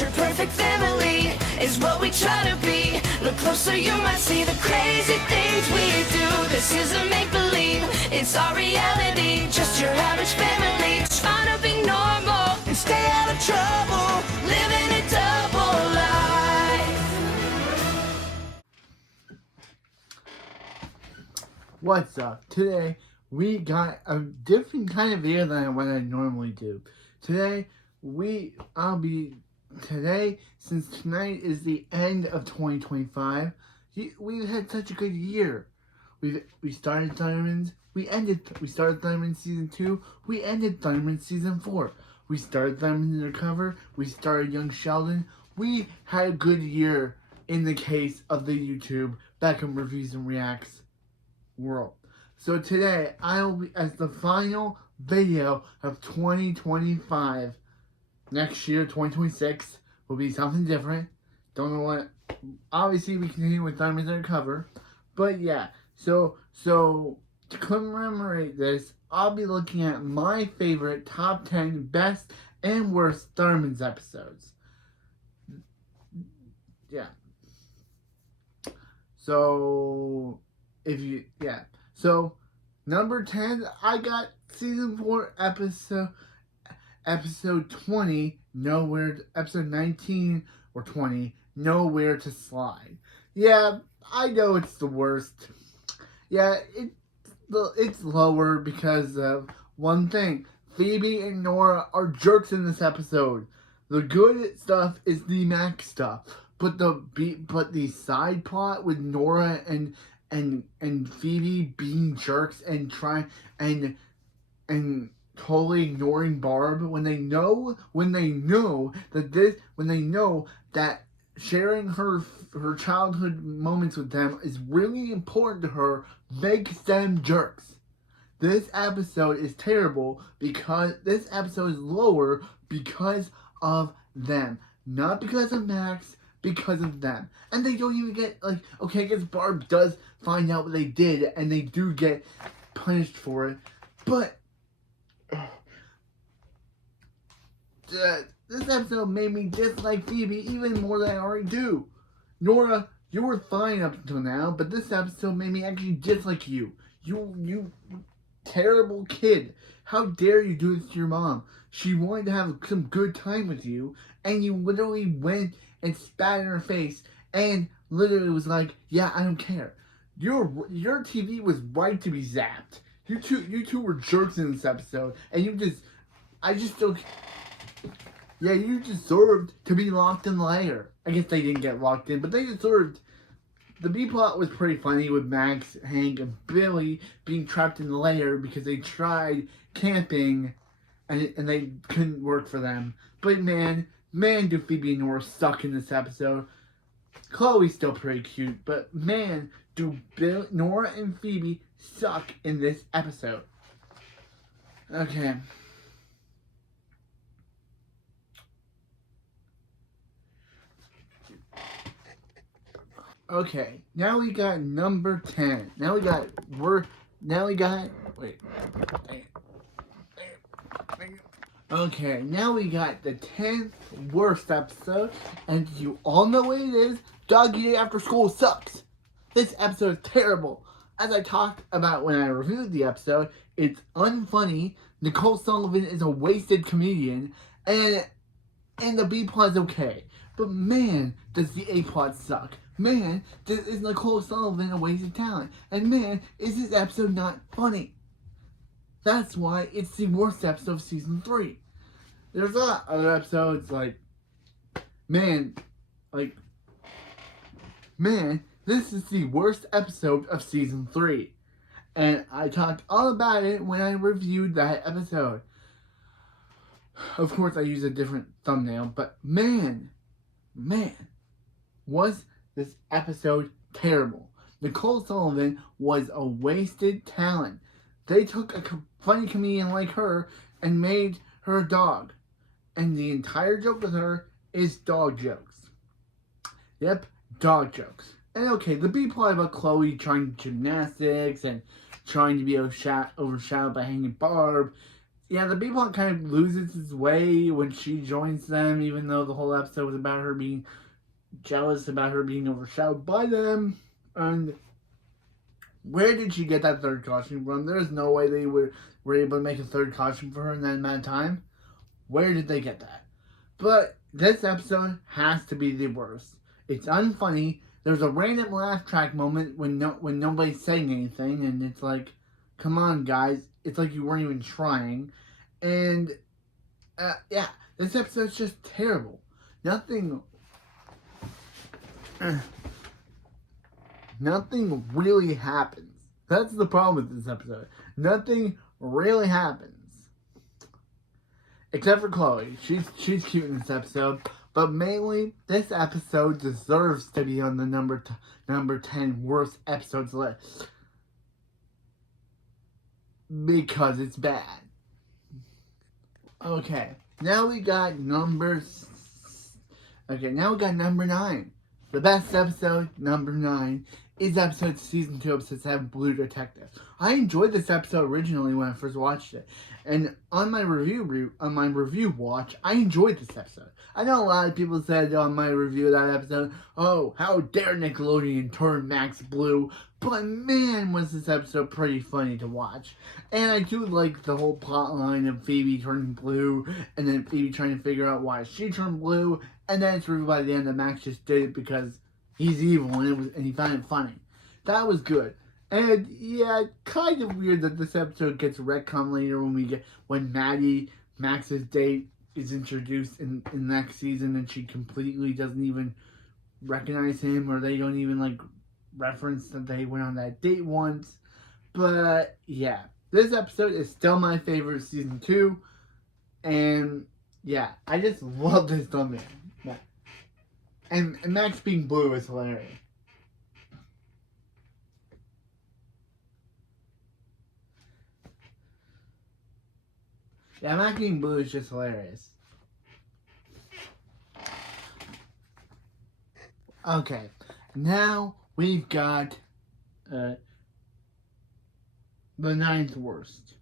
picture perfect family is what we try to be. Look closer, you might see the crazy things we do. This isn't make-believe, it's our reality. Just your average family trying to be normal and stay out of trouble, living a double life. What's up? Today we got a different kind of video than what I normally do. Today, since tonight is the end of 2025, we've had such a good year. We started Thundermans, we started Thundermans Season 2, we ended Thundermans Season 4. We started Thundermans Undercover, we started Young Sheldon. We had a good year in the case of the YouTube Beckham Reviews and Reacts world. So today, I will be, as the final video of 2025, next year, 2026, will be something different. Don't know what. Obviously, we continue with Thundermans Undercover. But yeah, so to commemorate this, I'll be looking at my favorite top 10 best and worst Thundermans episodes. Yeah. So, So, number 10, I got Season 4, Episode 20, Episode 19 or 20, Nowhere to Slide. Yeah, I know it's the worst. Yeah, it's lower because of one thing. Phoebe and Nora are jerks in this episode. The good stuff is the Max stuff, but the side plot with Nora and Phoebe being jerks and totally ignoring Barb when they know that sharing her childhood moments with them is really important to her, makes them jerks. This episode is terrible because this episode is lower because of them, not because of Max. Because of them. And they don't even get, I guess Barb does find out what they did, and they do get punished for it, but this episode made me dislike Phoebe even more than I already do. Nora, you were fine up until now, but this episode made me actually dislike you. You terrible kid. How dare you do this to your mom? She wanted to have some good time with you, and you literally went and spat in her face and literally was like, yeah, I don't care. Your TV was right to be zapped. You two were jerks in this episode, and you deserved to be locked in the lair. I guess they didn't get locked in, but they deserved. The B-plot was pretty funny with Max, Hank, and Billy being trapped in the lair because they tried camping and they couldn't work for them. But man, do Phoebe and Nora suck in this episode. Chloe's still pretty cute, but man, do Nora and Phoebe suck in this episode. Okay. Okay, now we got number 10. Okay, now we got the 10th worst episode, and you all know what it is. Doggy Day After School sucks. This episode is terrible. As I talked about when I reviewed the episode, it's unfunny. Nicole Sullivan is a wasted comedian, and the B plot is okay. But man, does the A plot suck. Man, is Nicole Sullivan a wasted talent. And man, is this episode not funny. That's why it's the worst episode of Season 3. There's a lot of other episodes man, this is the worst episode of Season 3. And I talked all about it when I reviewed that episode. Of course, I used a different thumbnail, but man, was this episode terrible. Nicole Sullivan was a wasted talent. They took a funny comedian like her and made her a dog. And the entire joke with her is dog jokes. Yep, dog jokes. And okay, the B plot about Chloe trying gymnastics and trying to be overshadowed by Hank and Barb yeah, the B plot kind of loses its way when she joins them, even though the whole episode was about her being jealous about her being overshadowed by them. And where did she get that third costume from? There's no way they were able to make a third costume for her in that amount of time. Where did they get that? But this episode has to be the worst. It's unfunny. There's a random laugh track moment when nobody's saying anything, and it's like, come on, guys. It's like you weren't even trying. And yeah, this episode's just terrible. Nothing. Nothing really happens. That's the problem with this episode. Nothing really happens. Except for Chloe. She's cute in this episode. But mainly, this episode deserves to be on the number 10 worst episodes list. Because it's bad. Okay. Now we got number 9. The best episode, number 9, is season 2, episode 7, Blue Detective. I enjoyed this episode originally when I first watched it, and on my review watch, I enjoyed this episode. I know a lot of people said on my review of that episode, "Oh, how dare Nickelodeon turn Max blue?" But man, was this episode pretty funny to watch. And I do like the whole plot line of Phoebe turning blue, and then Phoebe trying to figure out why she turned blue, and then it's revealed by the end that Max just did it because he's evil and he found it funny. That was good. And yeah, kind of weird that this episode gets retconned later when Maddie, Max's date, is introduced in next season, and she completely doesn't even recognize him, or they don't even reference that they went on that date once. But yeah, this episode is still my favorite of season 2, and yeah, I just love this thumbnail. Yeah. And Max being blue is hilarious. Yeah, Max being blue is just hilarious. Okay, now we've got the 9th worst.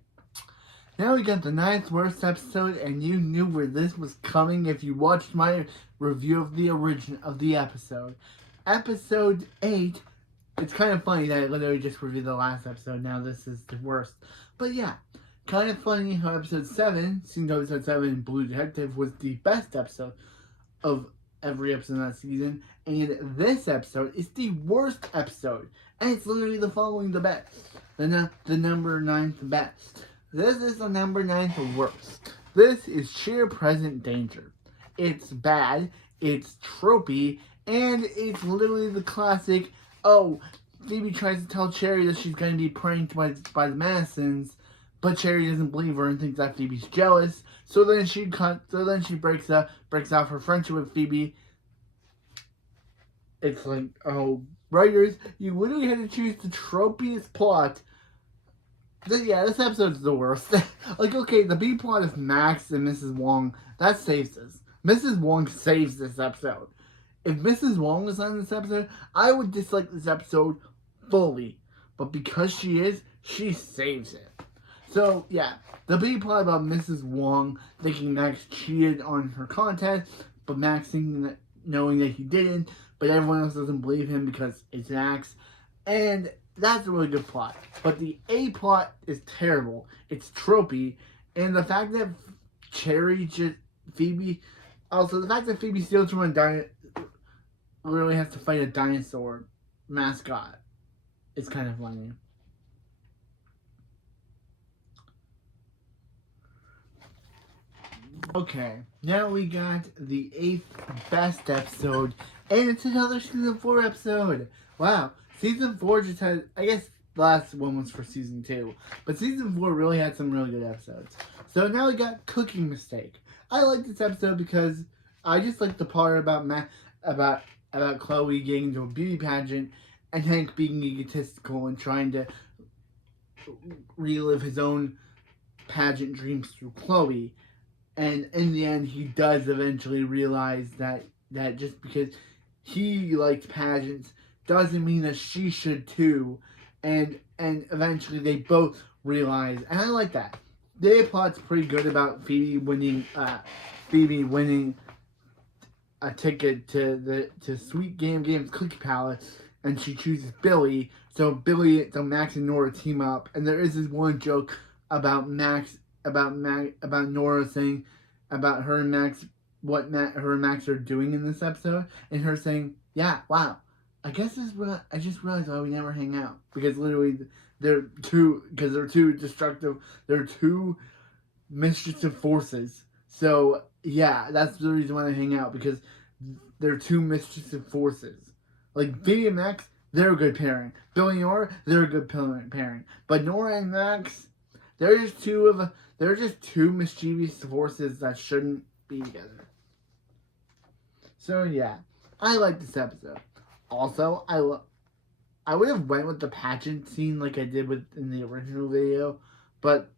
Now we got the 9th worst episode, and you knew where this was coming if you watched my review of the episode. Episode 8. It's kind of funny that I literally just reviewed the last episode. Now this is the worst. But yeah, kind of funny how episode 7, episode 7, Blue Detective, was the best episode of every episode of that season. And this episode is the worst episode. And it's literally the following the best. The number 9th best. This is the number 9th worst. This is Sheer Present Danger. It's bad, it's tropey, and it's literally the classic, oh, Phoebe tries to tell Cherry that she's going to be pranked by the Madisons, but Cherry doesn't believe her and thinks that Phoebe's jealous. So then she breaks off her friendship with Phoebe. It's like, oh, writers, you literally had to choose the tropiest plot. Yeah, this episode's the worst. Okay, the B plot is Max and Mrs. Wong. That saves us. Mrs. Wong saves this episode. If Mrs. Wong was on this episode, I would dislike this episode fully. But because she saves it. So, yeah, the B plot about Mrs. Wong thinking Max cheated on her contest, but Max knowing that he didn't, but everyone else doesn't believe him because it's Max. And that's a really good plot. But the A plot is terrible. It's tropey. And the fact that Phoebe steals from literally has to fight a dinosaur mascot. It's kind of funny. Okay, now we got the 8th best episode, and it's another season 4 episode. Wow, season 4 just had, I guess the last one was for season 2, but season 4 really had some really good episodes. So now we got Cooking Mistake. I like this episode because I just like the part about Chloe getting into a beauty pageant and Hank being egotistical and trying to relive his own pageant dreams through Chloe. And in the end, he does eventually realize that just because he likes pageants doesn't mean that she should too. And eventually they both realize, and I like that. The A plot's pretty good about Phoebe winning a ticket to Sweet Games Cookie Palace, and she chooses Billy. So Max and Nora team up, and there is this one joke about about Nora saying about her and Max her and Max are doing in this episode, and her saying, "Yeah, wow, I guess this is what I just realized why we never hang out, because literally they're too destructive, they're too mischievous forces." So yeah, that's the reason why they hang out, because they're two mischievous forces. Like Billy and Max, they're a good pairing. Billy and Nora, they're a good pairing. But Nora and Max, they're just two mischievous forces that shouldn't be together. So yeah, I like this episode. Also, I would have went with the pageant scene like I did in the original video, but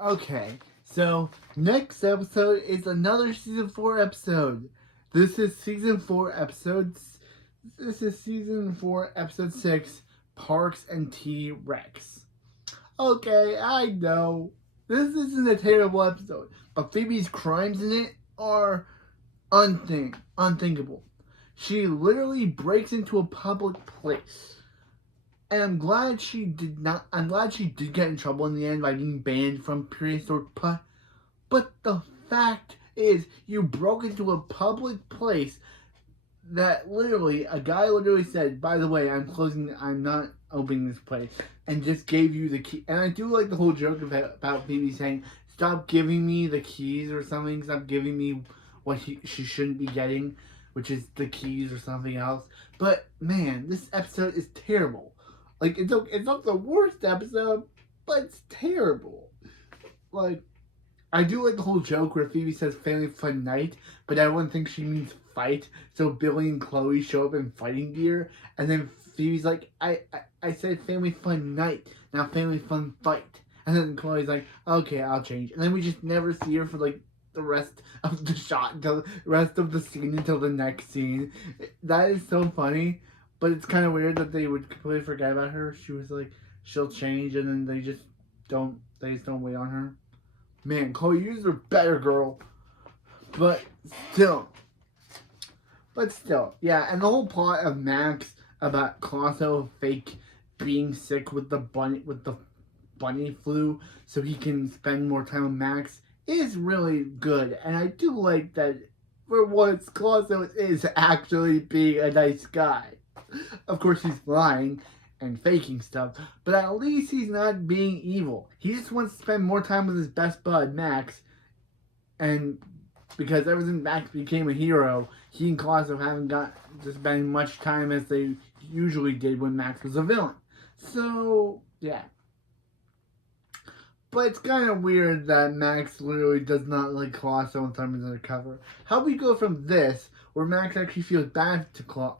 okay, so next episode is another season 4 episode. This is season 4 episode 6, Parks and T-Rex. Okay, I know this isn't a terrible episode, but Phoebe's crimes in it are unthinkable. She literally breaks into a public place. And I'm glad she did get in trouble in the end by being banned from prehistoric putt. But the fact is, you broke into a public place that a guy literally said, "By the way, I'm not opening this place," and just gave you the key. And I do like the whole joke about Phoebe saying, "Stop giving me the keys" or something. Stop giving me what she shouldn't be getting, which is the keys or something else. But man, this episode is terrible. Like, it's not the worst episode, but it's terrible. Like, I do like the whole joke where Phoebe says family fun night, but everyone thinks she means fight. So Billy and Chloe show up in fighting gear, and then Phoebe's like, I said family fun night, not family fun fight. And then Chloe's like, okay, I'll change. And then we just never see her for like the rest of the shot, until the rest of the scene, until the next scene. That is so funny. But it's kind of weird that they would completely forget about her. She was like, she'll change, and then they just don't wait on her. Man, Chloe, you're a better girl. But still, yeah. And the whole plot of Max about Colosso fake being sick with the bunny flu, so he can spend more time with Max, is really good. And I do like that for once, Colosso is actually being a nice guy. Of course, he's lying and faking stuff, but at least he's not being evil. He just wants to spend more time with his best bud, Max, and because ever since Max became a hero, he and Colosso haven't got to spend much time as they usually did when Max was a villain. So, yeah. But it's kind of weird that Max literally does not like Colosso and Thundermans Undercover. How we go from this, where Max actually feels bad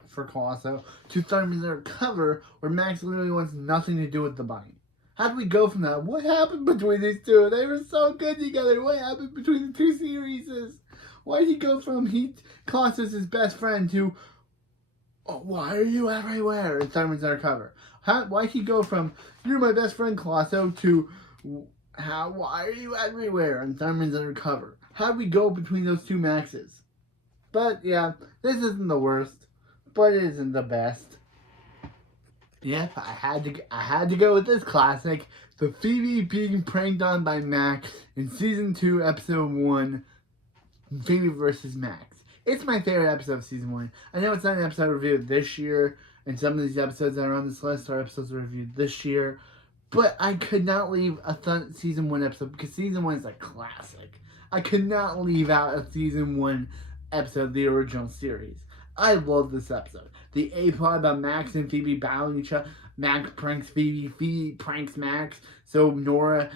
for Colosso, to Thundermans Undercover, where Max literally wants nothing to do with the bunny? How do we go from that? What happened between these two? They were so good together. What happened between the two series? Why did he go from Colosso's his best friend to, oh, why are you everywhere in Thundermans Undercover? Why did he go from, you're my best friend, Colosso, to, why are you everywhere in Thundermans Undercover? How do we go between those two Maxes? But yeah, this isn't the worst, but it isn't the best. Yep, I had to go with this classic, the Phoebe being pranked on by Max in season 2, episode 1, Phoebe versus Max. It's my favorite episode of season 1. I know it's not an episode reviewed this year, and some of these episodes that are on this list are episodes reviewed this year, but I could not leave a season 1 episode, because season 1 is a classic. I could not leave out a season 1 episode of the original series. I love this episode. The A-plot about Max and Phoebe battling each other. Max pranks Phoebe, Phoebe pranks Max, so Nora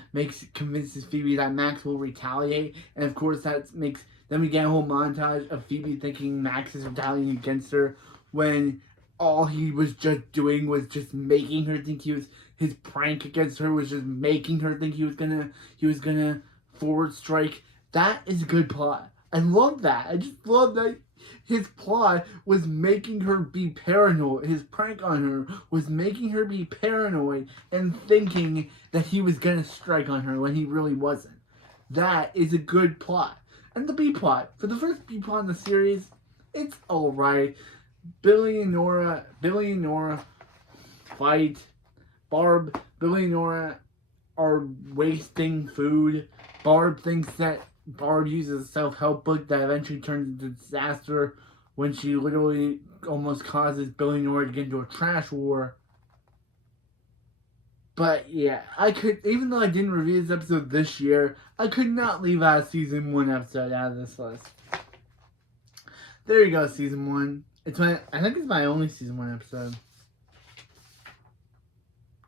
convinces Phoebe that Max will retaliate, and of course then we get a whole montage of Phoebe thinking Max is retaliating against her, when all he was just doing was just making her think his prank against her was just making her think he was gonna forward strike That is a good plot. I love that. I just love that his plot was making her be paranoid. His prank on her was making her be paranoid and thinking that he was going to strike on her when he really wasn't. That is a good plot. And the B plot, for the first B plot in the series, it's alright. Billy and Nora fight. Billy and Nora are wasting food. Barb uses a self-help book that eventually turns into a disaster when she literally almost causes Billy and Nora to get into a trash war. But yeah, even though I didn't review this episode this year, I could not leave out a season 1 episode out of this list. There you go, season 1. I think it's my only season 1 episode.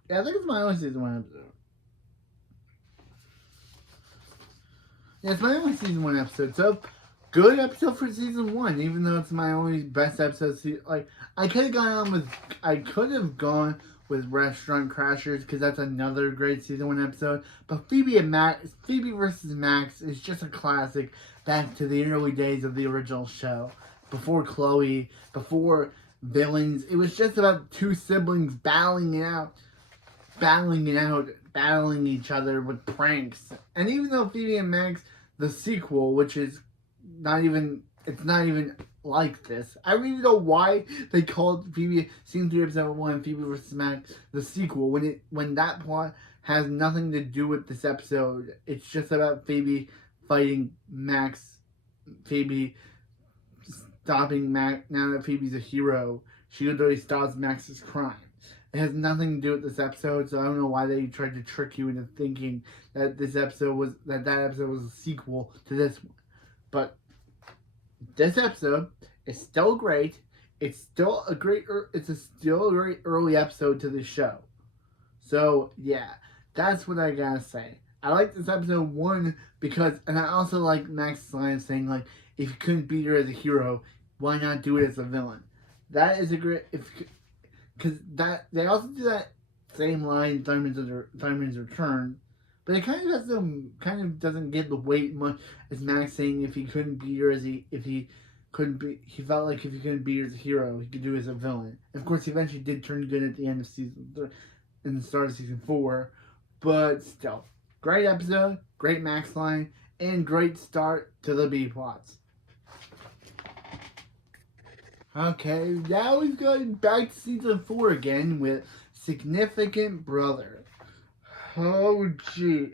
Yeah, I think it's my only season 1 episode. Yeah, it's my only season 1 episode. So, good episode for season 1, even though it's my only best episode. Like, I could have gone with Restaurant Crashers because that's another great season 1 episode. But Phoebe versus Max is just a classic back to the early days of the original show. Before Chloe, before villains. It was just about two siblings battling each other with pranks. And even though Phoebe and Max, the sequel, which is it's not even like this. I don't even know why they called Phoebe season 3 episode 1 Phoebe vs. Max the sequel when that plot has nothing to do with this episode. It's just about Phoebe fighting Max. Phoebe stopping Max. Now that Phoebe's a hero, she literally stops Max's crime. It has nothing to do with this episode, so I don't know why they tried to trick you into thinking that that episode was a sequel to this one. But this episode is still great. It's still a great early episode to the show. So yeah, that's what I gotta say. I like this episode 1 because, and I also like Max's line saying like, if you couldn't beat her as a hero, why not do it as a villain? That is a great because they also do that same line in Thundermans Return, but it kind of doesn't get the weight much as Max saying if he couldn't beat her he felt like if he couldn't beat her as a hero, he could do it as a villain. And of course, he eventually did turn good at the end of season 3, in the start of season 4, but still, great episode, great Max line, and great start to the B plots. Okay, now we've gone back to season 4 again with Significant Brother. Oh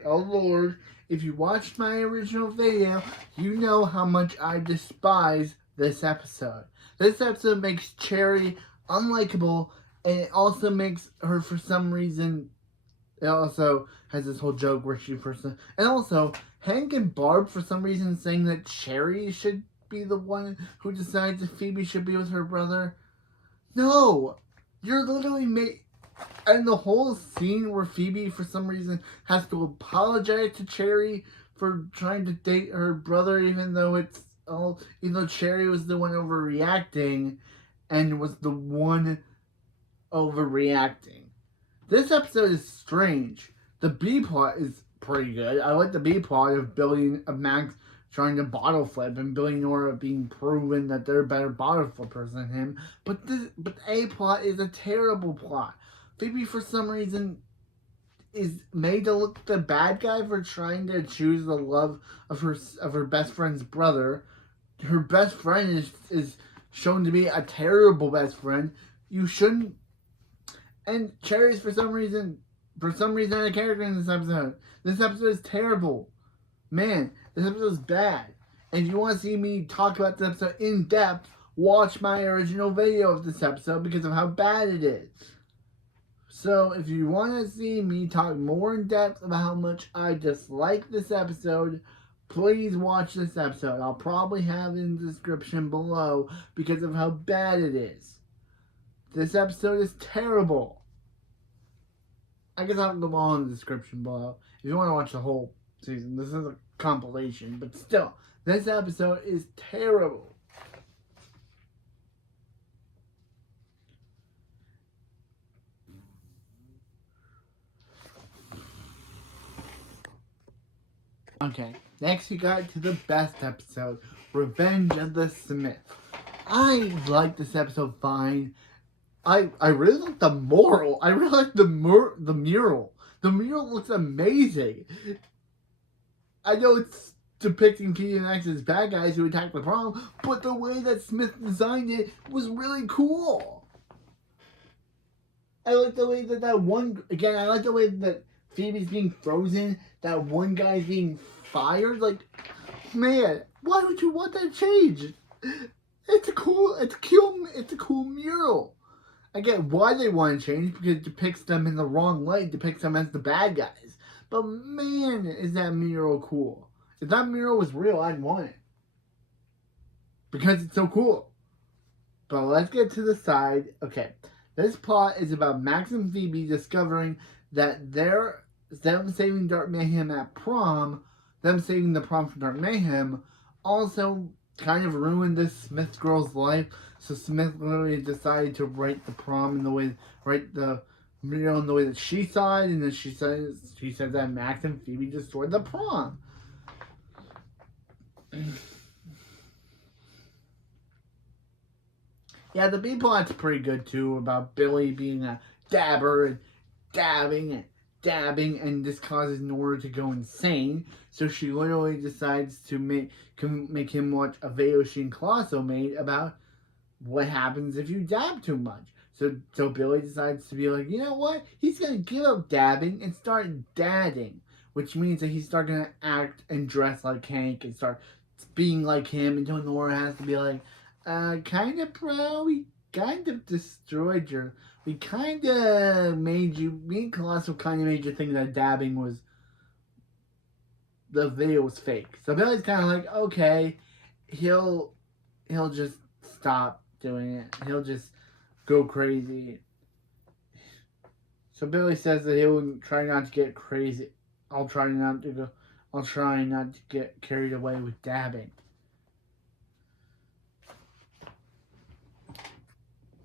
Lord, if you watched my original video, you know how much I despise this episode. This episode makes Cherry unlikable, and it also makes her, for some reason, it also has this whole joke where and also, Hank and Barb, for some reason, saying that Cherry should be the one who decides if Phoebe should be with her brother. No! You're literally and the whole scene where Phoebe, for some reason, has to apologize to Cherry for trying to date her brother, even though Cherry was the one overreacting and was the one overreacting. This episode is strange. The B plot is pretty good. I like the B plot of Max trying to bottle flip and Billy and Nora being proven that they're a better bottle flippers than him. But the A plot is a terrible plot. Phoebe, for some reason, is made to look the bad guy for trying to choose the love of her best friend's brother. Her best friend is shown to be a terrible best friend. You shouldn't. And Cherry's for some reason a character in this episode. This episode is terrible. Man, this episode is bad. And if you want to see me talk about this episode in depth, watch my original video of this episode because of how bad it is. So, if you want to see me talk more in depth about how much I dislike this episode, please watch this episode. I'll probably have it in the description below because of how bad it is. This episode is terrible. I guess I'll go all in the description below if you want to watch the whole season. This is a compilation, but still, this episode is terrible. Okay, Next, we got to the best episode, Revenge of the Smith. I like this episode fine. I really like the moral. I really like the mural. The mural looks amazing. I know it's depicting PMX as bad guys who attacked the prom, but the way that Smith designed it was really cool. I like the way that one, again, I like the way that Phoebe's being frozen, that one guy's being fired. Like, man, why would you want that change? It's a cool mural. I get why they want to change, because it depicts them in the wrong light, it depicts them as the bad guys. But man, is that mural cool. If that mural was real, I'd want it. Because it's so cool. But let's get to the side. Okay, this plot is about Max and Phoebe discovering that them saving Dark Mayhem at prom, them saving the prom from Dark Mayhem, also kind of ruined this Smith girl's life. So Smith literally decided to write the prom in the way, write the mural in the way that she saw it, and then she said that Max and Phoebe destroyed the prom. Yeah, the B plot's pretty good too, about Billy being a dabber and dabbing, and this causes Nora to go insane. So she literally decides to make him watch a video she and Colosso made about what happens if you dab too much. So Billy decides to be like, you know what? He's gonna give up dabbing and start dadding, which means that he's start gonna act and dress like Hank and start being like him, until Nora has to be like, kind of, bro, we kind of destroyed your, we kind of made you, me and Colosso kind of made you think that dabbing was, the video was fake. So Billy's kind of like, okay, he'll just stop doing it. He'll just go crazy. So Billy says that he'll try not to get crazy. I'll try not to get carried away with dabbing.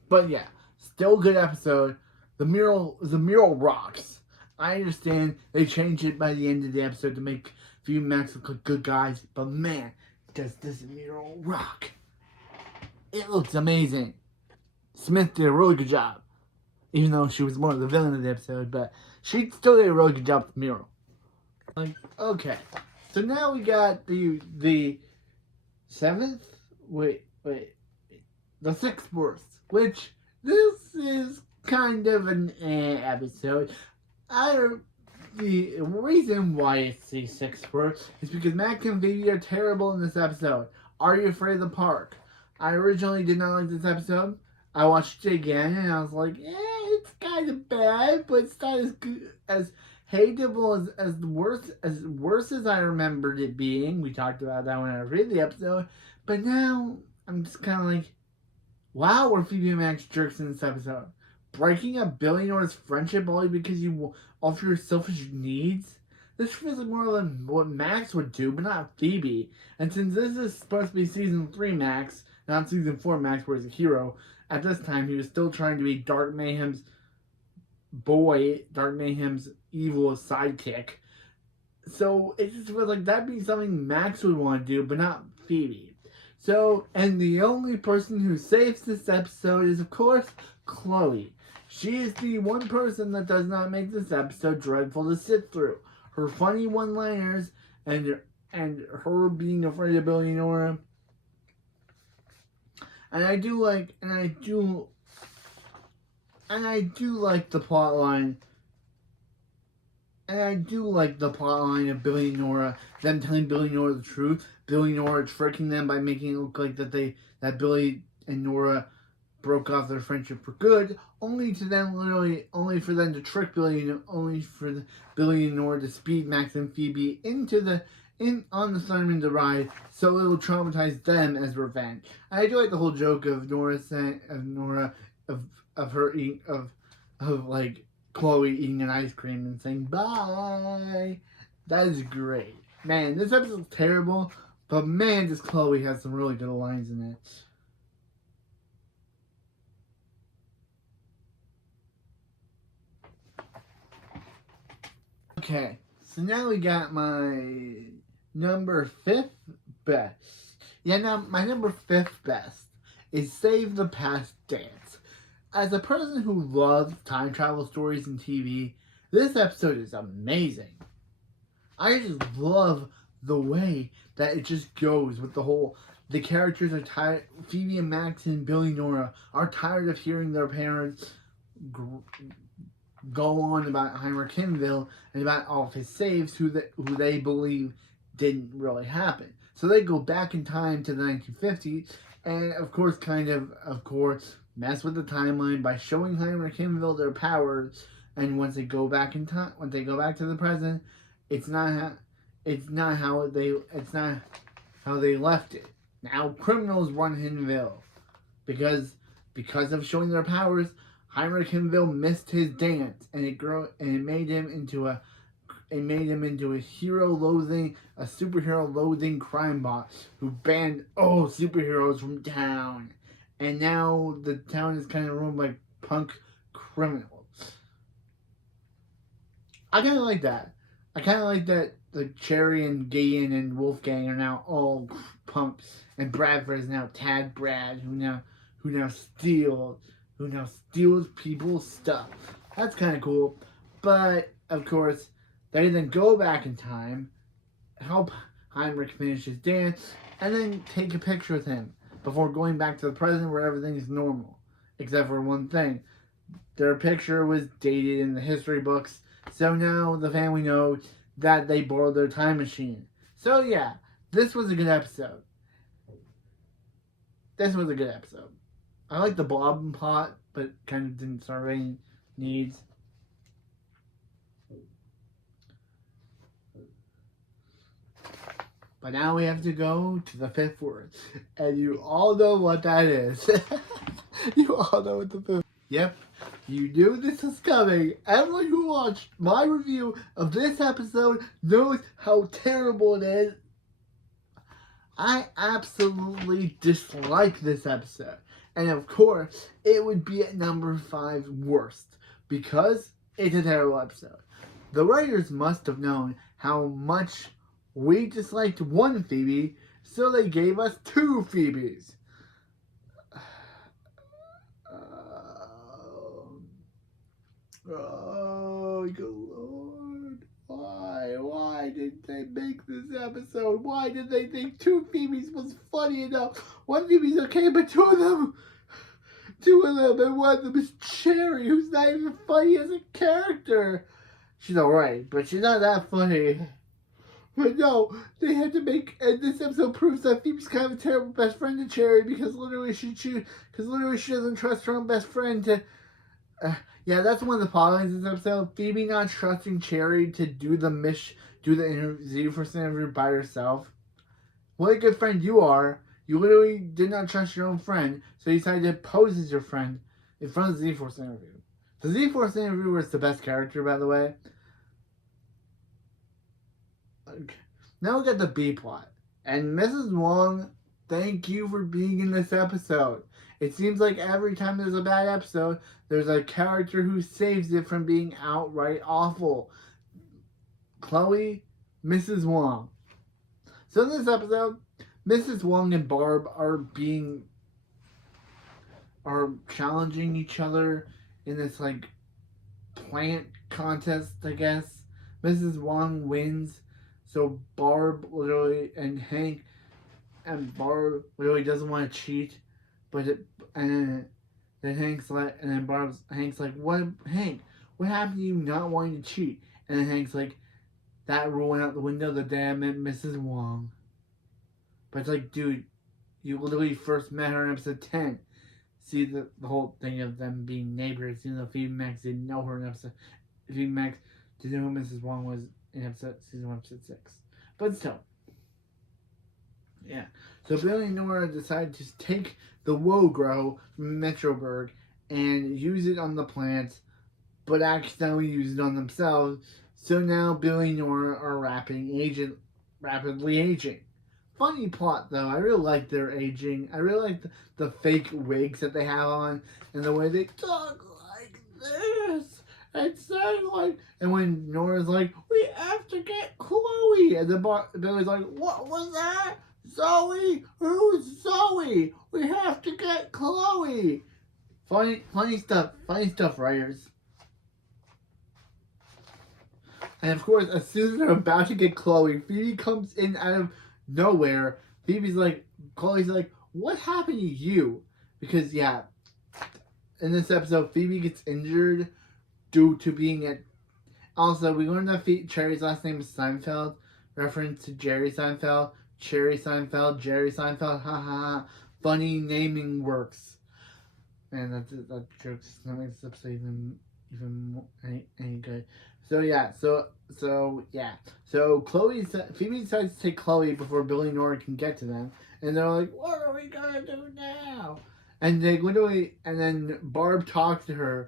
But yeah, still a good episode. The mural rocks. I understand they changed it by the end of the episode to make Phoebe and Max look like good guys, but man, does this mural rock. It looks amazing. Smith did a really good job. Even though she was more of the villain of the episode, but she still did a really good job with the mural. Okay, so now we got the seventh, the sixth worst, which this is kind of an episode. The reason why it's the sixth worst is because Mac and Phoebe are terrible in this episode. Are You Afraid of the Park? I originally did not like this episode. I watched it again and I was like, it's kind of bad, but it's not as good, as hateable as worse as I remembered it being. We talked about that when I read the episode, but now I'm just kind of like, wow, were Phoebe and Max jerks in this episode? Breaking up Billy Nora's friendship only because you offer your selfish needs? This feels like more like what Max would do, but not Phoebe. And since this is supposed to be season 3 Max, not season 4 Max, where he's a hero, at this time he was still trying to be Dark Mayhem's boy, Dark Mayhem's evil sidekick. So it just feels like that'd be something Max would want to do, but not Phoebe. So, and the only person who saves this episode is, of course, Chloe. She is the one person that does not make this episode dreadful to sit through. Her funny one-liners and her being afraid of Billy and Nora. And I do like the plot line. And I do like the plot line of Billy and Nora, them telling Billy and Nora the truth. Billy and Nora tricking them by making it look like that Billy and Nora broke off their friendship for good, only for them to trick Billy and Nora to speed Max and Phoebe on the Thundermans ride, so it will traumatize them as revenge. And I do like the whole joke of Chloe eating an ice cream and saying bye. That is great. Man, this episode's terrible, but man, does Chloe have some really good lines in it. Okay, so now we got my number 5th best. Yeah, now my number 5th best is Save the Past Dance. As a person who loves time travel stories and TV, this episode is amazing. I just love the way that it just goes with the characters are tired. Phoebe and Max and Billy Nora are tired of hearing their parents go on about Heimer Kimville and about all of his saves who they believe didn't really happen. So they go back in time to the 1950s and of course mess with the timeline by showing Heimer Kimville their powers, and once they go back in time, when they go back to the present, it's not how they left it. Now criminals run Hinville because of showing their powers. Heimer Kimville missed his dance, and it made him into a superhero loathing crime boss who banned all superheroes from town. And now the town is kind of ruled by punk criminals. I kind of like that. I kind of like that Cherry and Gideon and Wolfgang are now all punks, and Bradford is now Tad Brad, who now steals people's stuff. That's kind of cool. But of course, they then go back in time, help Heinrich finish his dance, and then take a picture with him before going back to the present where everything is normal, except for one thing. Their picture was dated in the history books, so now the family knows that they borrowed their time machine. So yeah, this was a good episode. I like the Bob plot, but kind of didn't serve any needs. But now we have to go to the 5th word. And you all know what that is. You all know what the 5th. Yep, you knew this was coming. Everyone who watched my review of this episode knows how terrible it is. I absolutely dislike this episode. And of course, it would be at number 5 worst. Because it's a terrible episode. The writers must have known how much we disliked one Phoebe, so they gave us 2 Phoebes. Oh, good Lord. Why did they make this episode? Why did they think 2 Phoebes was funny enough? One Phoebe's okay, but 2 of them, and one of them is Cherry, who's not even funny as a character. She's alright, but she's not that funny. But no, they had to make, and this episode proves that Phoebe's kind of a terrible best friend to Cherry because literally she doesn't trust her own best friend to. Yeah, that's one of the plot lines in this episode. Phoebe not trusting Cherry to do the interview by herself. What a good friend you are. You literally did not trust your own friend, so you decided to pose as your friend in front of the Z-Force interview. The Z-Force interviewer is the best character, by the way. Okay. Now we got the B plot. And Mrs. Wong, thank you for being in this episode. It seems like every time there's a bad episode, there's a character who saves it from being outright awful. Chloe, Mrs. Wong. So in this episode, Mrs. Wong and Barb are challenging each other in this plant contest, I guess. Mrs. Wong wins, so Barb literally Barb literally doesn't want to cheat, then Hank's like, what, Hank? What happened to you not wanting to cheat? And then Hank's like, that rule went out the window the day I met Mrs. Wong. But it's like, dude, you literally first met her in episode 10. See the whole thing of them being neighbors, even though Phoebe Max didn't know her in episode. Phoebe Max didn't know who Mrs. Wong was in season 1, episode 6. But still. Yeah. So Billy and Nora decided to take the Wogro from Metroburg and use it on the plants, but accidentally use it on themselves. So now Billy and Nora are rapidly aging. Funny plot though. I really like their aging. I really like the fake wigs that they have on and the way they talk like this It's saying like, and when Nora's like, we have to get Chloe, and Billy's like, what was that? Zoe? Who's Zoe? We have to get Chloe. Funny stuff, writers. And of course, as soon as they're about to get Chloe, Phoebe comes in out of nowhere. Chloe's like, what happened to you? Because, yeah, in this episode, Phoebe gets injured due to being at... Also, we learned that Cherry's last name is Seinfeld, reference to Jerry Seinfeld, Cherry Seinfeld, Jerry Seinfeld, ha ha ha. Funny naming works. Man, that joke's not makes this episode even more, any good. So yeah, so Phoebe decides to take Chloe before Billy and Nora can get to them, and they're like, "What are we gonna do now?" And and then Barb talks to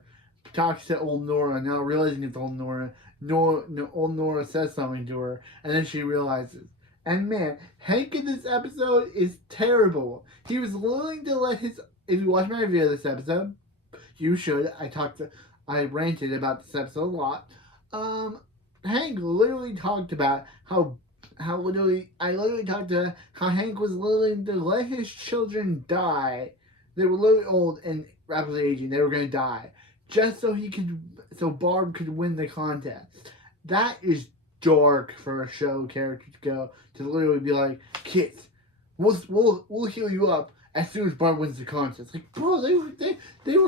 old Nora, now realizing it's old Nora. Old Nora says something to her, and then she realizes. And man, Hank in this episode is terrible. He was willing to let his... If you watch my review of this episode, you should. I ranted about this episode a lot. Hank literally talked about how Hank was willing to let his children die. They were literally old and rapidly aging. They were going to die just so Barb could win the contest. That is dark for a show character to literally be like, kids, we'll heal you up as soon as Barb wins the contest. Like, bro, they were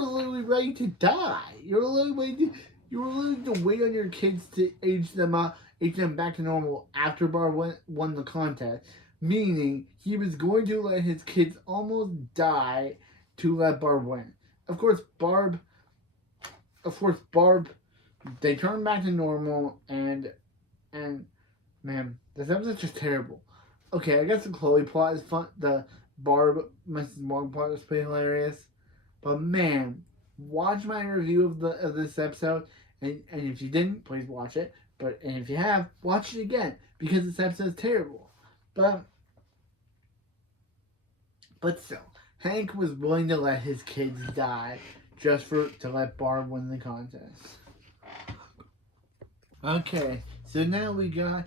literally ready to die. You were literally to wait on your kids to age them back to normal after Barb won the contest. Meaning, he was going to let his kids almost die to let Barb win. Of course, Barb, they turn back to normal, and man, this episode's just terrible. Okay, I guess the Chloe plot is fun. The Mrs. Barb plot is pretty hilarious. But man, watch my review of this episode, and if you didn't, please watch it. And if you have, watch it again, because this episode is terrible. But still, Hank was willing to let his kids die just to let Barb win the contest. Okay, so now we got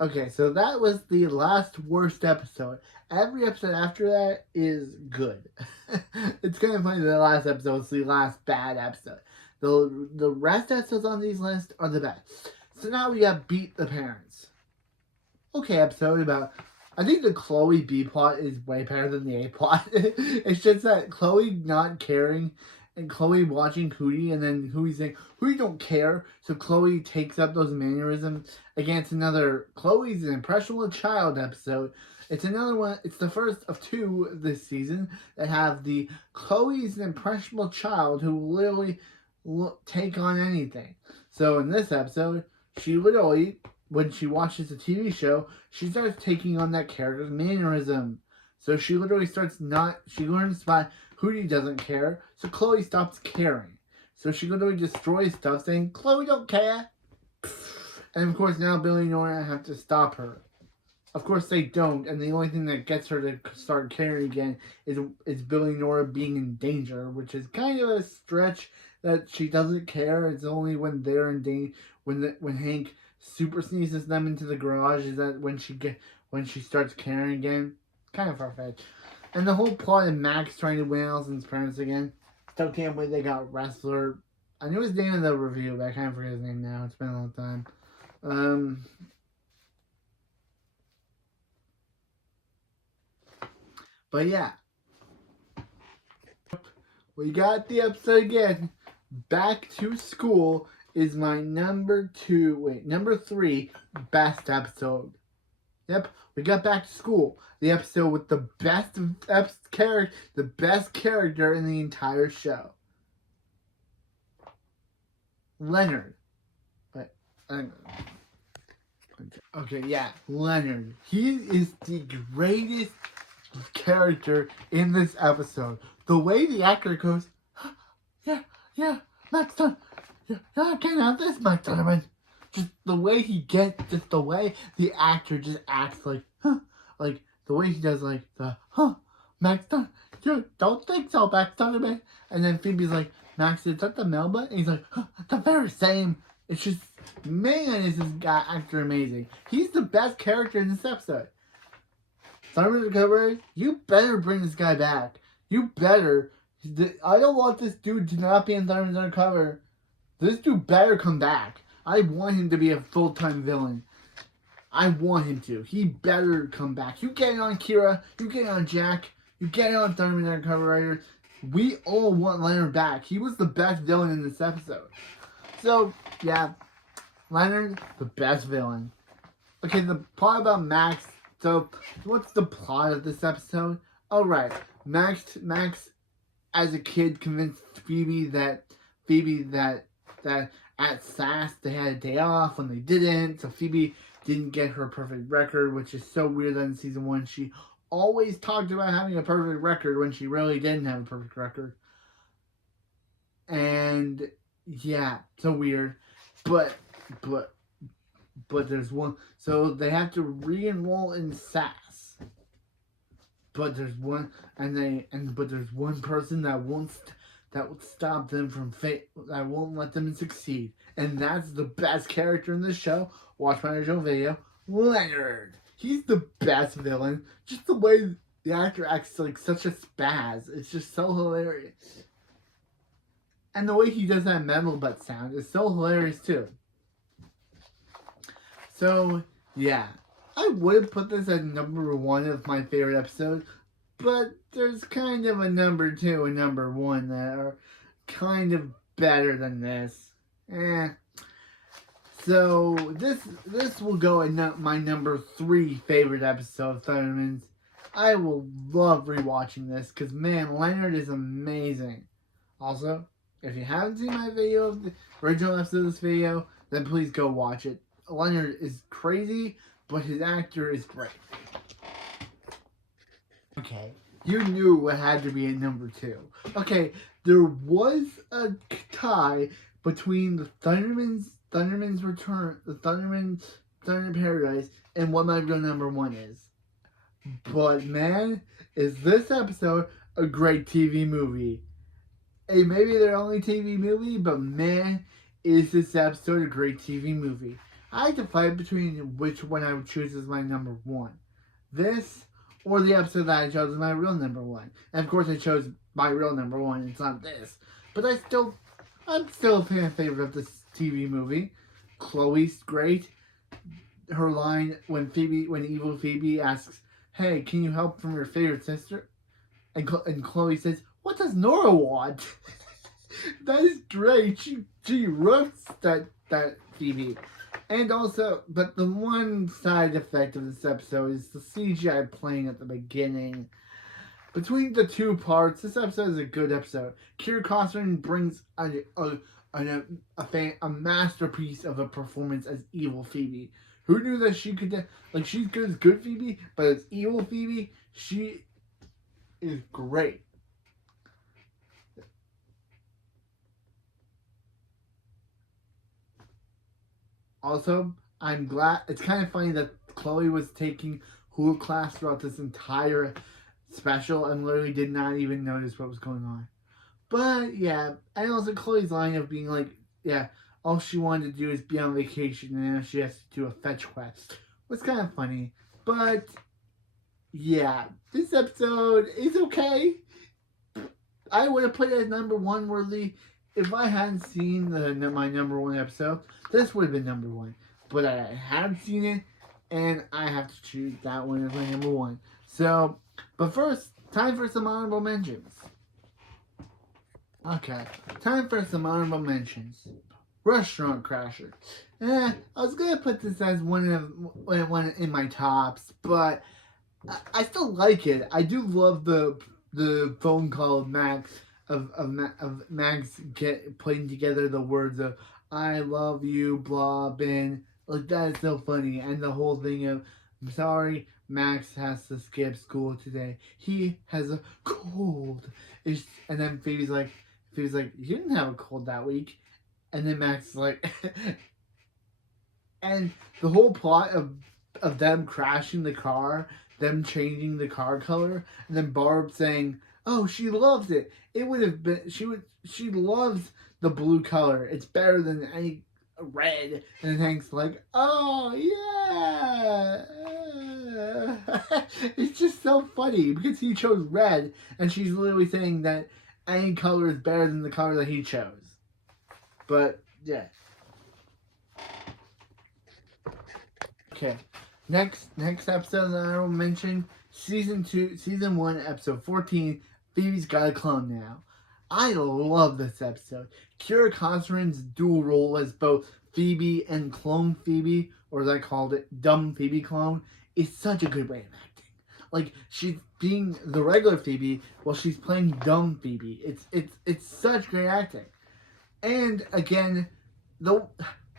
Okay, so that was the last worst episode. Every episode after that is good. It's kind of funny that the last episode is the last bad episode. The rest episodes on these lists are the best. So now we got Beat the Parents. Okay, episode about... I think the Chloe B plot is way better than the A plot. It's just that Chloe not caring and Chloe watching Hootie, and then Hootie saying, Hootie don't care, so Chloe takes up those mannerisms against another Chloe's an impressionable child episode. It's another one, it's the first of two this season that have the Chloe's an impressionable child who will literally take on anything. So in this episode, she literally, when she watches the TV show, she starts taking on that character's mannerism. So she literally she learns about Hootie doesn't care, so Chloe stops caring. So she literally destroys stuff saying, Chloe don't care. And of course now Billy and Nora have to stop her. Of course they don't, and the only thing that gets her to start caring again is Billy and Nora being in danger, which is kind of a stretch that she doesn't care. It's only when they're in danger, when Hank super sneezes them into the garage, is that when she starts caring again. Kind of far-fetched. And the whole plot of Max trying to win Allison's parents again. Still can't believe they got wrestler. I knew his name in the review, but I kind of forget his name now. It's been a long time. But yeah. We got the episode again. Back to School is my number 3 best episode. Yep, we got Back to School. The episode with the best character in the entire show. Leonard. Okay, yeah, Leonard. He is the greatest character in this episode. The way the actor goes, yeah, Max Thunderman. Yeah, I can't have this, Max Thunderman. Just the way he gets, just the way the actor just acts like the way he does Max, don't think so, Max Thunderman. And then Phoebe's like, Max, is that the Melba? And he's like, huh, the very same. It's just, man, is this guy actor amazing. He's the best character in this episode. Thunderman's Recovery, you better bring this guy back. You better. I don't want this dude to not be in Thunderman's Undercover. This dude better come back. I want him to be a full-time villain. I want him to. He better come back. You get it on Kira. You get it on Jack. You get it on Thunderman's Undercover Writer. We all want Leonard back. He was the best villain in this episode. So, yeah. Leonard, the best villain. Okay, the plot about Max. So, what's the plot of this episode? Alright. Max, as a kid, convinced Phoebe that at SAS they had a day off when they didn't. So Phoebe didn't get her perfect record, which is so weird that in season 1 she always talked about having a perfect record when she really didn't have a perfect record. And yeah, so weird. But there's one, so they have to re-enroll in SAS. But there's one, but there's one person that won't stop them from that won't let them succeed, and that's the best character in the show. Watch my original video, Leonard. He's the best villain. Just the way the actor acts like such a spaz. It's just so hilarious. And the way he does that metal butt sound is so hilarious too. So, yeah. I would have put this at number 1 of my favorite episodes, but there's kind of a number 2 and number 1 that are kind of better than this. So, this will go at my number 3 favorite episode of Thundermans. I will love rewatching this, because, man, Leonard is amazing. Also, if you haven't seen my video of the original episode of this video, then please go watch it. Leonard is crazy, but his actor is great. Okay, you knew what had to be at number 2. Okay, there was a tie between the Thunderman's Return, the Thunder Paradise, and what my real number 1 is. But man, is this episode a great TV movie? Hey, maybe their only TV movie, but man, is this episode a great TV movie. I had to fight between which one I would choose as my number 1. This, or the episode that I chose as my real number 1. And of course I chose my real number 1, it's not this. But I'm still a fan favorite of this TV movie. Chloe's great. Her line when evil Phoebe asks, "Hey, can you help from your favorite sister?" And Chloe says, "What does Nora want?" That is great. She roasts that Phoebe. And also, but the one side effect of this episode is the CGI playing at the beginning. Between the two parts, this episode is a good episode. Kira Costner brings a masterpiece of a performance as evil Phoebe. Who knew that she could, she's good as good Phoebe, but as evil Phoebe, she is great. Also, I'm glad, it's kind of funny that Chloe was taking Hulu class throughout this entire special and literally did not even notice what was going on. But, yeah, and also Chloe's line of being like, yeah, all she wanted to do is be on vacation and now she has to do a fetch quest. Was kind of funny. But, yeah, this episode is okay. I would have put it as number 1 worthy. If I hadn't seen my number 1 episode, this would have been number 1. But I have seen it, and I have to choose that one as my number 1. So, but first, time for some honorable mentions. Okay, time for some honorable mentions. Restaurant Crasher. I was gonna put this as one in my tops, but I still like it. I do love the phone call of Max. Of Max putting together the words of "I love you, blah, Ben." Like, that is so funny. And the whole thing of, "I'm sorry, Max has to skip school today. He has a cold." And then Phoebe's like, "You didn't have a cold that week." And then Max is like, and the whole plot of them crashing the car them changing the car color, and then Barb saying, "Oh, she loves it. It would have been she loves the blue color. It's better than any red." And Hank's like, "Oh yeah." It's just so funny because he chose red, and she's literally saying that any color is better than the color that he chose. But yeah. Okay. Next episode that I will mention, season 1, episode 14. Phoebe's got a clone now. I love this episode. Kira Constant's dual role as both Phoebe and clone Phoebe, or as I called it, dumb Phoebe clone, is such a good way of acting. Like, she's being the regular Phoebe while she's playing dumb Phoebe. It's such great acting. And again,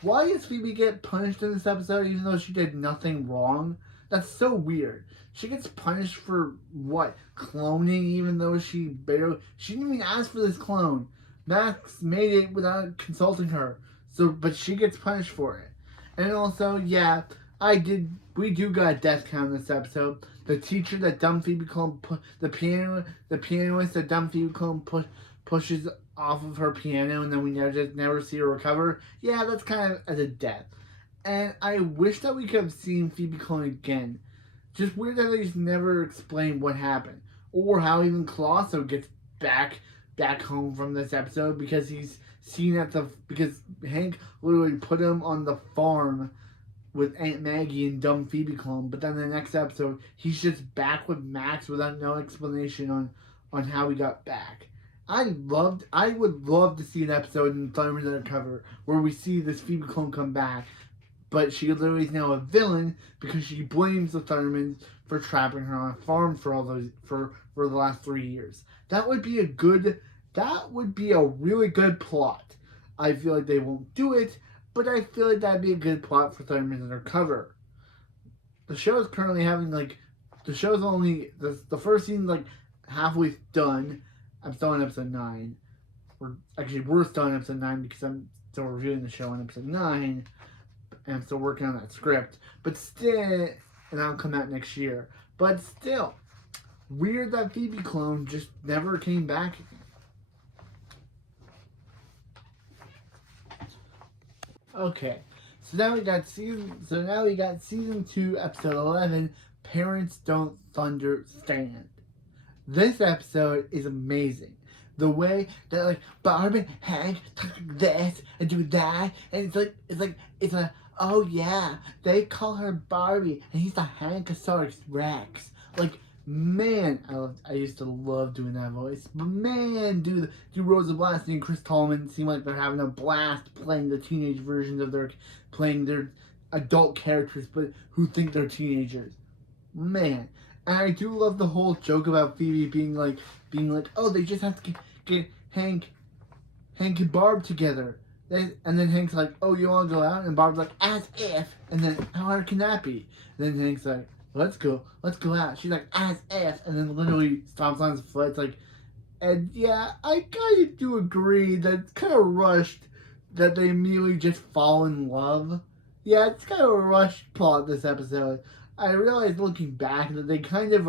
why does Phoebe get punished in this episode even though she did nothing wrong? That's so weird. She gets punished for what? Cloning, even though she didn't even ask for this clone. Max made it without consulting her. But she gets punished for it. And also, yeah, we do got a death count in this episode. The teacher that dumb Phoebe clone the pianist that dumb Phoebe clone pushes off of her piano, and then we never see her recover. Yeah, that's kind of as a death. And I wish that we could have seen Phoebe clone again. Just weird that they just never explain what happened, or how even Colosso gets back home from this episode, because he's seen because Hank literally put him on the farm with Aunt Maggie and dumb Phoebe clone. But then the next episode, he's just back with Max without no explanation on how he got back. I would love to see an episode in Thundermans Undercover where we see this Phoebe clone come back, but she literally is now a villain because she blames the Thundermans for trapping her on a farm for the last 3 years. That would be a really good plot. I feel like they won't do it, but I feel like that'd be a good plot for Thundermans Undercover. The show is currently having the first season's halfway done. I'm still on episode 9. We're still on episode 9 because I'm still reviewing the show on episode 9. And I'm still working on that script. But still, and that'll come out next year. But still, weird that Phoebe clone just never came back again. Okay, so now we got season 2, episode 11. Parents Don't Understand. This episode is amazing. The way that Barb and Hank talk this and do that, and it's like oh yeah, they call her Barbie and he's the Hankosaurus Rex. Man, I used to love doing that voice. But man, do Rosa Blast and Chris Tallman seem like they're having a blast playing the teenage versions of their adult characters, but who think they're teenagers. Man. And I do love the whole joke about Phoebe being like, oh, they just have to get Hank and Barb together. And then Hank's like, oh, you want to go out? And Barb's like, as if. And then, how hard can that be? And then Hank's like, let's go out. She's like, as if. And then literally stomps on his foot. And yeah, I kind of do agree that it's kind of rushed that they immediately just fall in love. Yeah, it's kind of a rushed plot this episode. I realized looking back that they kind of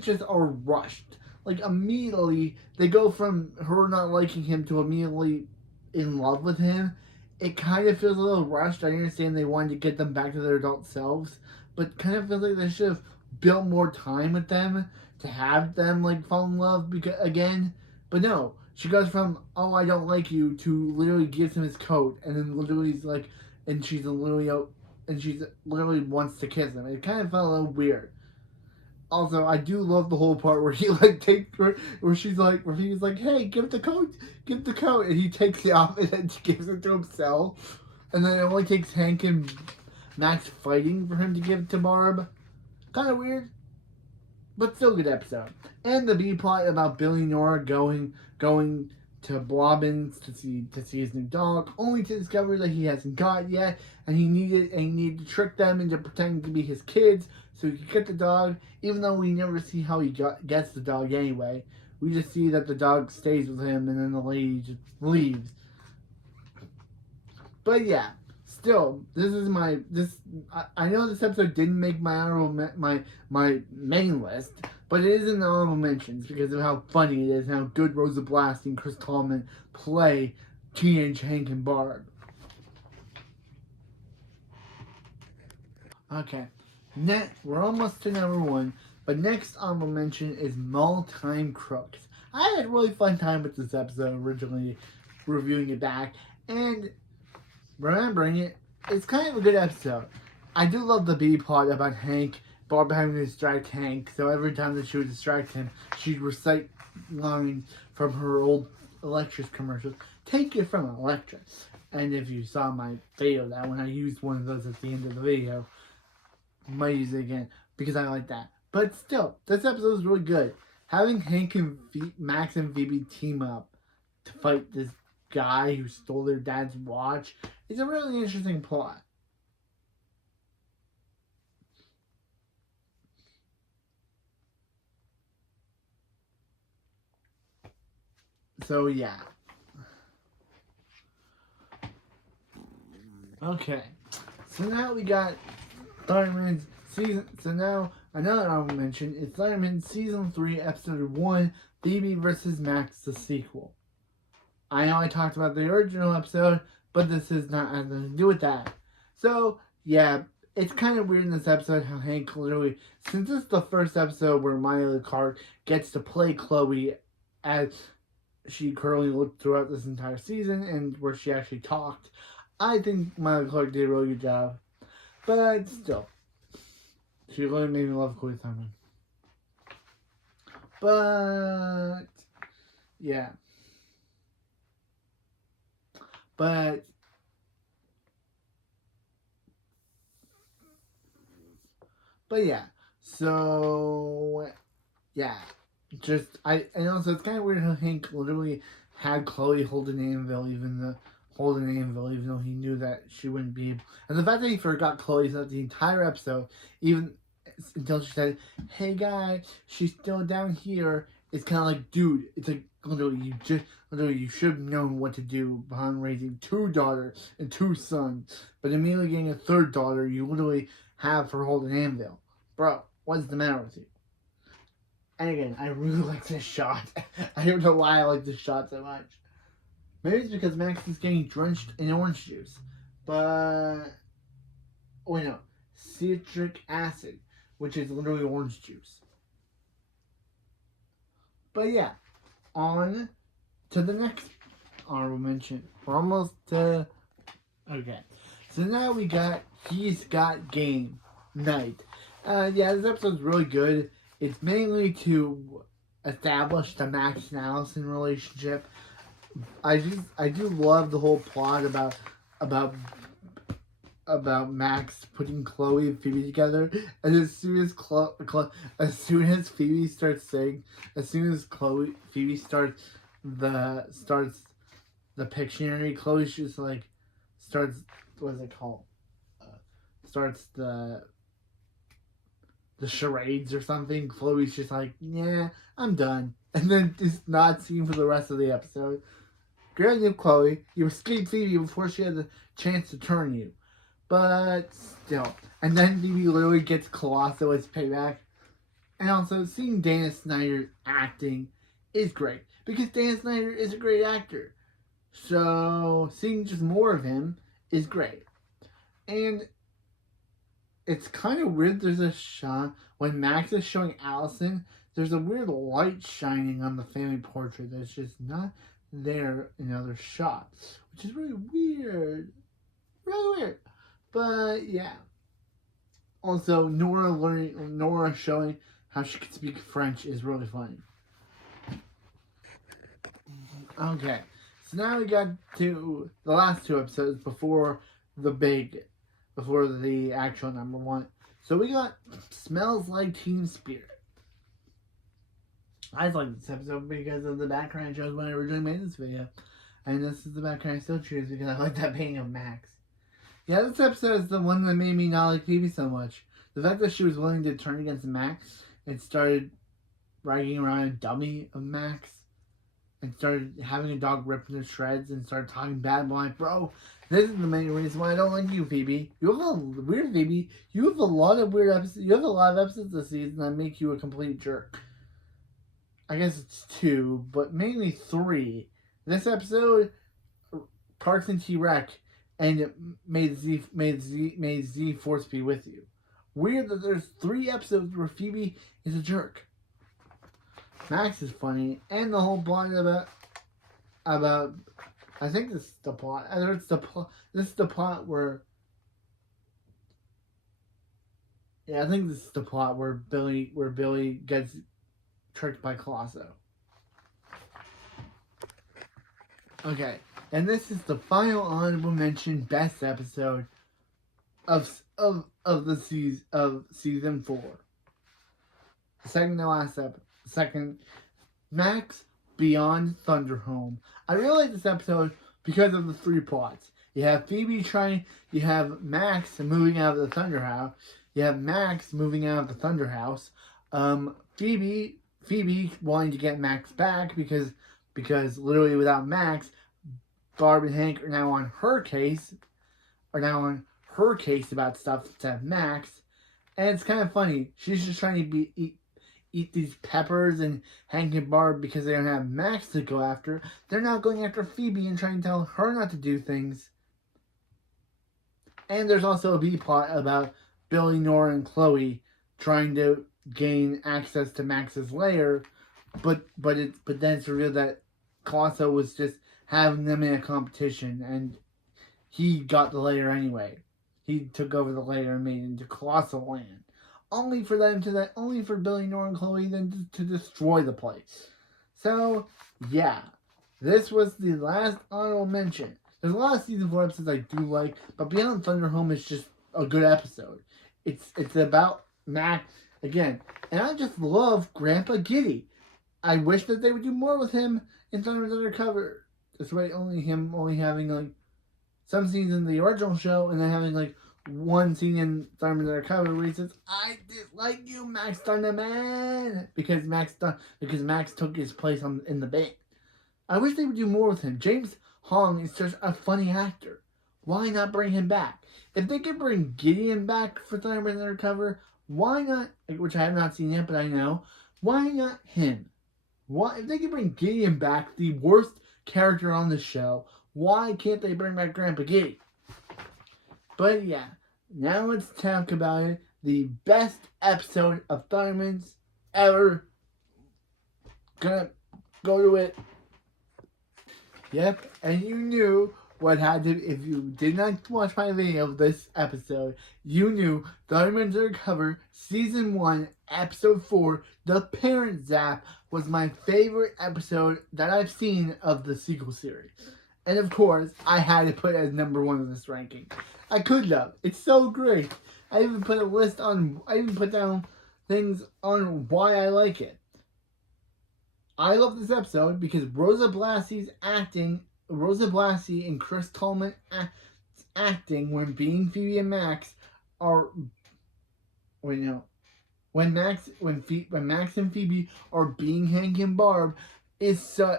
just are rushed. Immediately, they go from her not liking him to immediately in love with him. It kind of feels a little rushed. I understand they wanted to get them back to their adult selves, but kind of feels like they should have built more time with them to have them fall in love again. But no, she goes from, oh, I don't like you, to literally gives him his coat, and then literally is and she's literally wants to kiss him. It kind of felt a little weird. Also, I do love the whole part where he takes her, where he's like, hey, give the coat, and he takes it off and then gives it to himself. And then it only takes Hank and Max fighting for him to give it to Barb. Kind of weird, but still good episode. And the B plot about Billy and Nora going to Blobbins to see his new dog, only to discover that he hasn't got it yet, and he needed to trick them into pretending to be his kids so he could get the dog, even though we never see how he gets the dog anyway. We just see that the dog stays with him and then the lady just leaves. But yeah, still, this is my this. I know this episode didn't make my honorable my main list, but it is in the honorable mentions because of how funny it is and how good Rosa Blast and Chris Tallman play Teenage Hank and Barb. Okay, we're almost to number one, but next honorable mention is Mall Time Crooks. I had a really fun time with this episode originally, reviewing it back, and remembering it, it's kind of a good episode. I do love the B plot about Hank, Barb having to distract Hank, so every time that she would distract him, she'd recite lines from her old Electra's commercials. Take it from Electra. And if you saw my video that when I used one of those at the end of the video, I might use it again because I like that. But still, this episode is really good. Having Hank and Max and Phoebe team up to fight this guy who stole their dad's watch is a really interesting plot. So yeah. Okay. So now we got Thundermans season. So now another honorable mention is Thundermans season 3, episode 1, Phoebe versus Max, the sequel. I know I talked about the original episode, but this is not anything to do with that. So yeah, it's kind of weird in this episode how Hank literally, since this is the first episode where Miley Clark gets to play Chloe as she currently looked throughout this entire season and where she actually talked, I think Miley Clark did a really good job. But still, she really made me love Chloe Simon. But yeah. But yeah, so yeah, and also it's kind of weird how Hank literally had Chloe hold an anvil, even though he knew that she wouldn't be able. And the fact that he forgot Chloe throughout the entire episode, even until she said, "Hey guy, she's still down here," it's kind of like, dude, it's like literally you should have known what to do behind raising 2 daughters and 2 sons, but immediately getting a 3rd daughter you literally have her hold an anvil. Bro, what's the matter with you? And again, I really like this shot. I don't know why I like this shot so much. Maybe it's because Max is getting drenched in orange juice. But wait, no, citric acid, which is literally orange juice. But yeah, on to the next honorable mention. We're almost to... Okay. So now we got He's Got Game Night. Yeah, this episode's really good. It's mainly to establish the Max and Allison relationship. I do love the whole plot about Max putting Chloe and Phoebe together, and as soon as Phoebe starts saying, Phoebe starts the Pictionary, Chloe's just like starts, what is it called? Starts the charades or something. Chloe's just like, yeah, I'm done, and then just not seen for the rest of the episode. Great news, Chloe. You escaped Phoebe before she had the chance to turn you. But still. And then Phoebe literally gets colossal as payback. And also, seeing Dana Snyder acting is great. Because Dana Snyder is a great actor. So, seeing just more of him is great. And it's kind of weird. There's a shot when Max is showing Allison, there's a weird light shining on the family portrait that's just not there in other shots, which is really weird. But yeah. Also, Nora showing how she can speak French is really funny. Okay, so now we got to the last 2 episodes before the actual number 1. So we got Smells Like Teen Spirit. I like this episode because of the background I chose when I originally made this video. And this is the background I still choose because I like that painting of Max. Yeah, this episode is the one that made me not like Phoebe so much. The fact that she was willing to turn against Max and started riding around a dummy of Max and started having a dog rip into shreds and started talking bad. I'm like, bro, this is the main reason why I don't like you, Phoebe. You have a weird Phoebe. You have a lot of weird episodes. You have a lot of episodes this season that make you a complete jerk. I guess it's 2, but mainly 3. This episode, Parks and T-Rex, and made Z Force be with you. Weird that there's 3 episodes where Phoebe is a jerk. Max is funny, and the whole plot about I think this is the plot. Either it's the plot. This is the plot where. Yeah, I think this is the plot where Billy gets tricked by Colosso. Okay, and this is the final honorable mention best episode of season 4. The second to last second, Max Beyond Thunderdome. I really like this episode because of the 3 plots. You have Phoebe you have Max moving out of the Thunder House. You have Max moving out of the Thunder House. Phoebe wanting to get Max back because literally without Max, Barb and Hank are now on her case. About stuff instead of Max. And it's kind of funny. She's just trying to eat these peppers, and Hank and Barb, because they don't have Max to go after, they're not going after Phoebe and trying to tell her not to do things. And there's also a B plot about Billy, Nora, and Chloe trying to gain access to Max's lair, but then it's revealed that Colosso was just having them in a competition, and he got the lair anyway. He took over the lair and made it into Colosso Land. Only for Billy, Nora, and Chloe then to destroy the place. So, yeah. This was the last honorable mention. There's a lot of season 4 episodes I do like, but Beyond Thunderdome is just a good episode. It's about Max again. And I just love Grandpa Giddy. I wish that they would do more with him in Thundermans Undercover. Despite only having like some scenes in the original show, and then having like one scene in Thundermans Undercover where he says, "I dislike you, Max Thunderman," because Max took his place in the band. I wish they would do more with him. James Hong is just a funny actor. Why not bring him back? If they could bring Gideon back for Thundermans Undercover, why not? Which I have not seen yet, but I know. Why not him? Why, if they could bring Gideon back, the worst character on the show, why can't they bring back Grandpa Giddy? But yeah, now let's talk about it. The best episode of Thundermans ever. Gonna go to it. Yep, and you knew what had to, if you did not watch my video of this episode, you knew Thundermans Undercover Season 1, Episode 4, The Parent Zap, was my favorite episode that I've seen of the sequel series. And of course, I had to put it as number 1 in this ranking. I could have. It's so great. I even put down things on why I like it. I love this episode because Rosa Blassi's acting, Rosa Blassi and Chris Tallman acting when being Phoebe and Max are, when Max and Phoebe are being Hank and Barb is so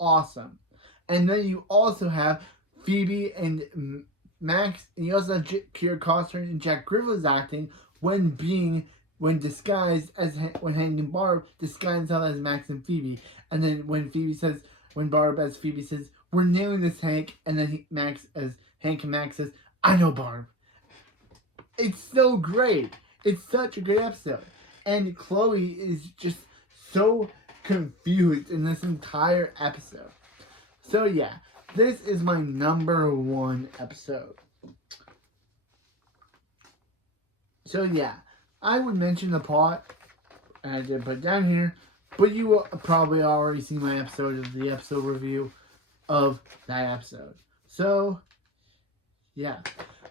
awesome. And then you also have Phoebe and Max, and you also have Kira Costner and Jack Griffiths acting when disguised as when Hank and Barb disguise themselves as Max and Phoebe, and then when Barb as Phoebe says, "We're nailing this, Hank," and then Max as Hank and Max says, "I know, Barb." It's so great. It's such a great episode, and Chloe is just so confused in this entire episode. So yeah, this is my number 1 episode. So yeah. I would mention the plot, and I did put it down here, but you will probably already see my episode of the episode review of that episode. So, yeah.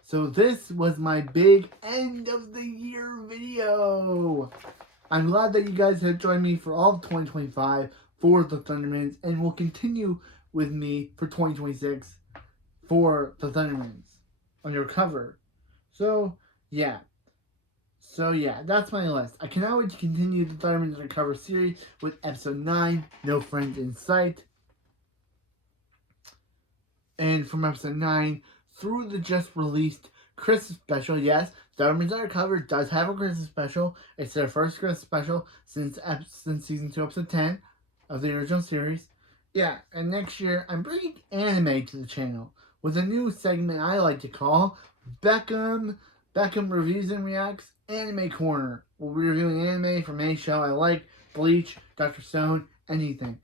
So this was my big end of the year video. I'm glad that you guys have joined me for all of 2025 for the Thundermans, and will continue with me for 2026 for the Thundermans Undercover. So, yeah. So yeah, that's my list. I cannot wait to continue the Thundermans Undercover series with episode 9, No Friends in Sight. And from episode 9 through the just released Christmas special, yes, Thundermans Undercover does have a Christmas special. It's their first Christmas special since season 2, episode 10 of the original series. Yeah, and next year I'm bringing anime to the channel with a new segment I like to call Beckham Reviews and Reacts Anime Corner. We'll be reviewing anime from any show I like, Bleach, Dr. Stone, anything.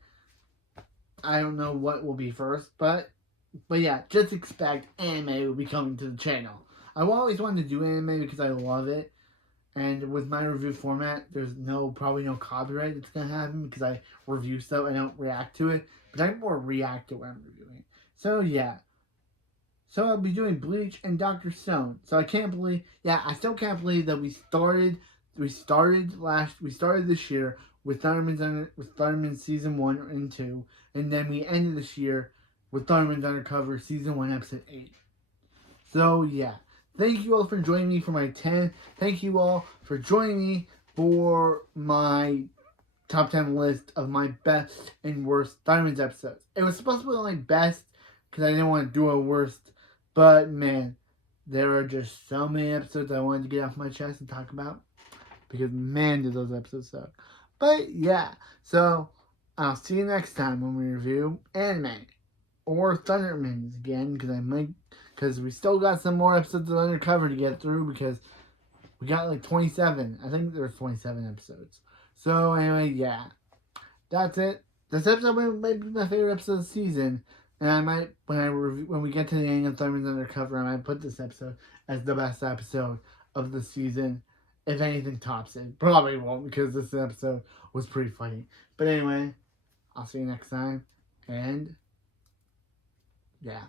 I don't know what will be first, but yeah, just expect anime will be coming to the channel. I've always wanted to do anime because I love it. And with my review format, there's probably no copyright that's going to happen because I review stuff, I don't react to it. But I more react to what I'm reviewing. So yeah. So I'll be doing Bleach and Dr. Stone. So I still can't believe that we started this year with Thundermans season 1 and 2, and then we ended this year with Thundermans Undercover season 1 episode 8. So yeah, thank you all for joining me for my 10. Thank you all for joining me for my top 10 list of my best and worst Thundermans episodes. It was supposed to be only best because I didn't want to do a worst, but man, there are just so many episodes I wanted to get off my chest and talk about because man, did those episodes suck. But yeah, so I'll see you next time when we review anime or Thundermans again because we still got some more episodes of Undercover to get through because we got like 27. I think there's 27 episodes. So anyway, yeah, that's it. This episode might be my favorite episode of the season, and I might when we get to the end of Thundermans Undercover, I might put this episode as the best episode of the season. If anything tops it, probably won't because this episode was pretty funny. But anyway, I'll see you next time, and yeah.